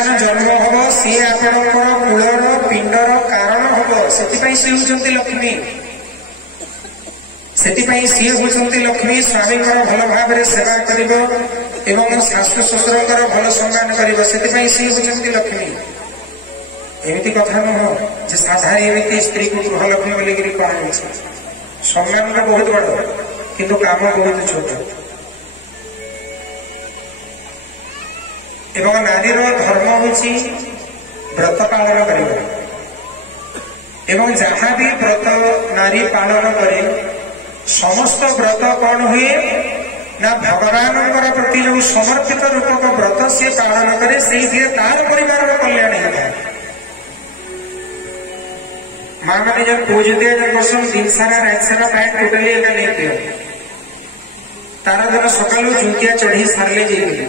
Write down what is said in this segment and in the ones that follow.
सन्तान जन्म हम सी आपणकर कूलर पिंडर कारण हम से होती लक्ष्मी सी होती लक्ष्मी स्वामी भल भाव सेवा कर शाशु शशुर भल सम्मान कर सी होती लक्ष्मी एमती कथा नुह जे साधारण एमती स्त्री को गृह लक्ष्मी बोलिक कह सम्मान तो बहुत बड़ किंतु काम बहुत छोट एवं नारी धर्म हूँ व्रत पालन कर जहाँ भी व्रत नारी पालन करे समस्त व्रत कौन हुए ना भगवान प्रति जो समर्पित रूपक व्रत सी पालन करे से तार परिवार कल्याण होता है माँ मैंने जब पूजते दिन सारा रात सारा पैंट टोटाली एका नहीं किया तार दिन सकाल जुतिया चढ़ी सारे जाइए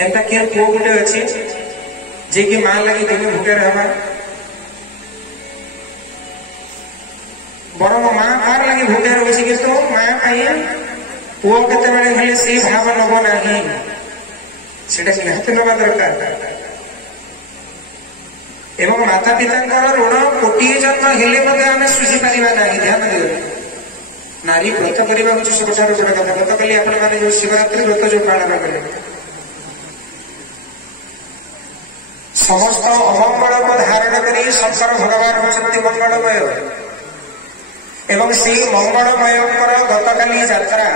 एंता किया पुओ गोटे अच्छी जे कि माँ लगी दिन भूखे रहा बर माँ कार लगी भूखे रोचे कि तो माँ खाइए पुओ केत से भाव नब ना निहत नवा दरकार एवं माता पिता ऋण कोटी जन्म हेले आम सुझी पार ना ध्यान दिए नारी व्रत करने हूँ सबुठ बड़ा कथा गत काली आपने जो शिवरात्रि व्रत जो पालन करें समस्त अमंगल को धारण कर शंकर भगवान होती मंगलमय एवं से मंगलमय गत काली यात्रा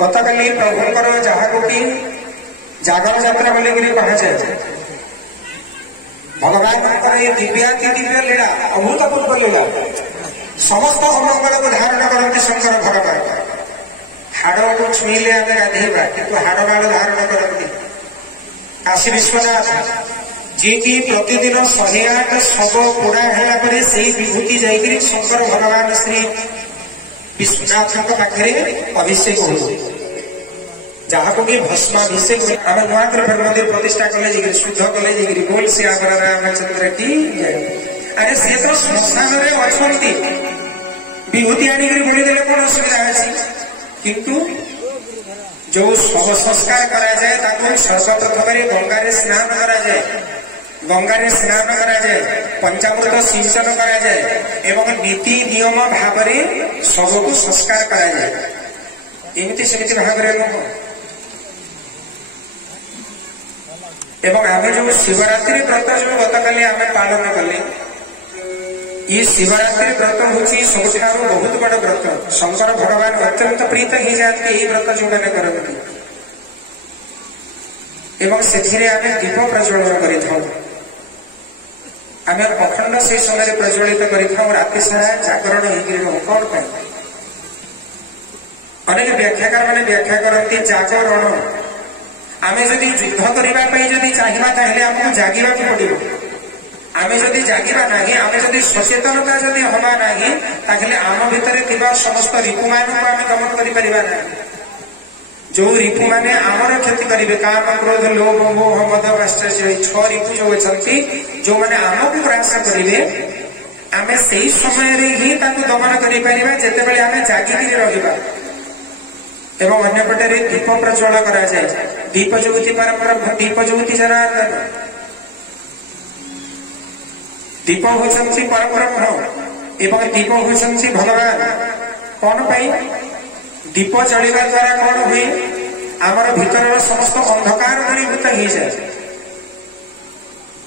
गत काली प्रभुंकर जहाँ गोटी जागर यात्रा बोलिक कहुए भगवान ये दिव्याति दिव्य लीला अभूतपूर्व लीला समस्त अमंगल को धारण करते शंकर भगवान हाड़ को छुईले आम गाधेबा किंतु हाड़ बाड़ धारण करती काशी विश्वनाथ जी की प्रतिदिन 108 शव पोड़ा है से विभूति जाकर शंकर भगवान श्री विश्वनाथ पाखे अभिषेक हो जहाँ को भस्माभिषेक आम नुआकर मंदिर प्रतिष्ठा कले शुद्ध कले बोल से रामचंद्र की अरे से तो श्मशान अच्छा विभूति आनिक बोलीदे कौन असुविधा अच्छी किंतु जो शव संस्कार करा जाए सर्वप्रथम गंगारे स्नान करा जाए गंगारे स्नान करा जाए पंचामृत सिंचन करा जाए एवं नीति नियम भाव शव को संस्कार करा जाए एमती सेमती भाव नुह एवं आम जो शिवरात्रि व्रत जो गत काली आम पालन कले ये शिवरात्रि व्रत हूँ सबुठ बहुत बड़ व्रत शंकर भगवान अत्यंत प्रीत ही जाती यही व्रत जो मैंने करती एवं से दीप प्रज्वलन कर अखंड से समय प्रज्वलित कर राति सारा जागरण हो कौन पाई अनेक व्याख्याकार मैंने व्याख्या करती जागरण आम जदि युद्ध करने जदि चाहिए आमको जागिबा पड़ो आम जदि जागिबा नहीं आम जदि सचेतनता जदि हवा नहीं ताहले आम भितर समस्त रिपु मान को आम दमन कर जो रिपु माने आमर क्षति करेंगे काम क्रोध लोभ मोह मद आश्चर्य 6 रिपु जो अच्छी जो मैंने आमको ग्रास करेंगे आम से समय ही दमन कर जिते आम जागिक रहा एवं अन्यपटे दीप प्रज्वल करा जाए दीप ज्योति परम दीप ज्योति जनार्दन दीप होती परम ब्रह्म एवं दीप होती भगवान कौन पाई दीप जलिवा द्वारा कौन हुए आमर भीतर समस्त अंधकार दूरीभूत हो जाए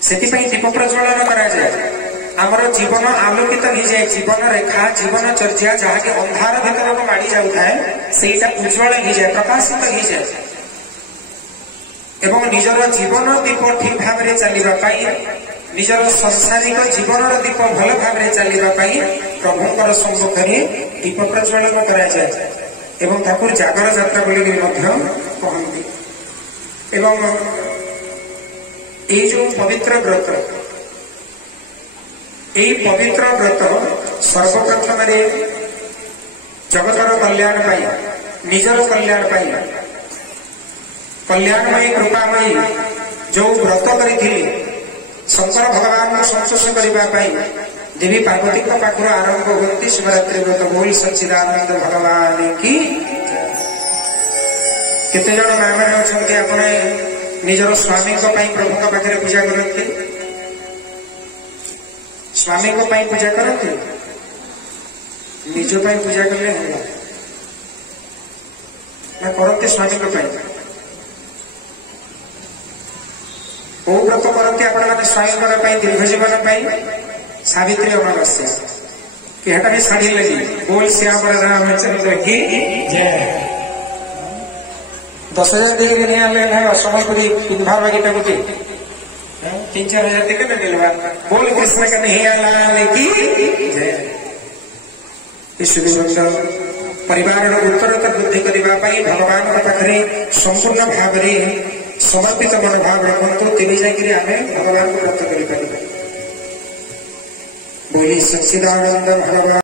से दीप प्रज्वलन करा जाए आमर जीवन आलोकित हो जाए जीवन रेखा जीवन चर्चा जहाँ की अंधार भीतर को माड़ी जाए से उज्ज्वल हो जाए प्रकाशित हो जाए एवं निजर जीवन दीप ठीक भाव में चलने निजर सांसारिक जीवन दीप भल भाव में चलने प्रभुंर सम्मुख में दीप प्रज्वलन करा जाए एवं ताकू जागर यात्रा बोलिक कहती एवं ये जो पवित्र व्रत यही पवित्र व्रत सर्वप्रथम जगतर कल्याण पाई निजर कल्याण पाई कल्याणमयी कृपामयी जो व्रत करी शंकर भगवान को संतोष करने देवी पार्वती पाखर आरंभ होती शिवरात्रि व्रत बोल सच्चिदानंद भगवान की केते जन माँ मैंने अच्छा निजर स्वामी प्रभु का पाखे पूजा करते स्वामी पूजा करते निज पूजा कले ना करते स्वामी को व्रत करते आप स्वामी दीर्घ जीवन सावित्री अमावस्या कि हटा भी साड़ी लगी बोल श्याम रामचंद्र की जय 10,000 देखे नहीं आने समयपुरी विभाग गीता को 3-4 हजार देखे ना मिलवा बोल कृष्ण का नहीं आला की जय परिवार उत्तरोत्तर वृद्धि करने भगवान पाखे संपूर्ण भाव समर्पित मनोभाव रखु तेज जाए भगवान को व्रत कर बोली सच्चिदानंद भगवान।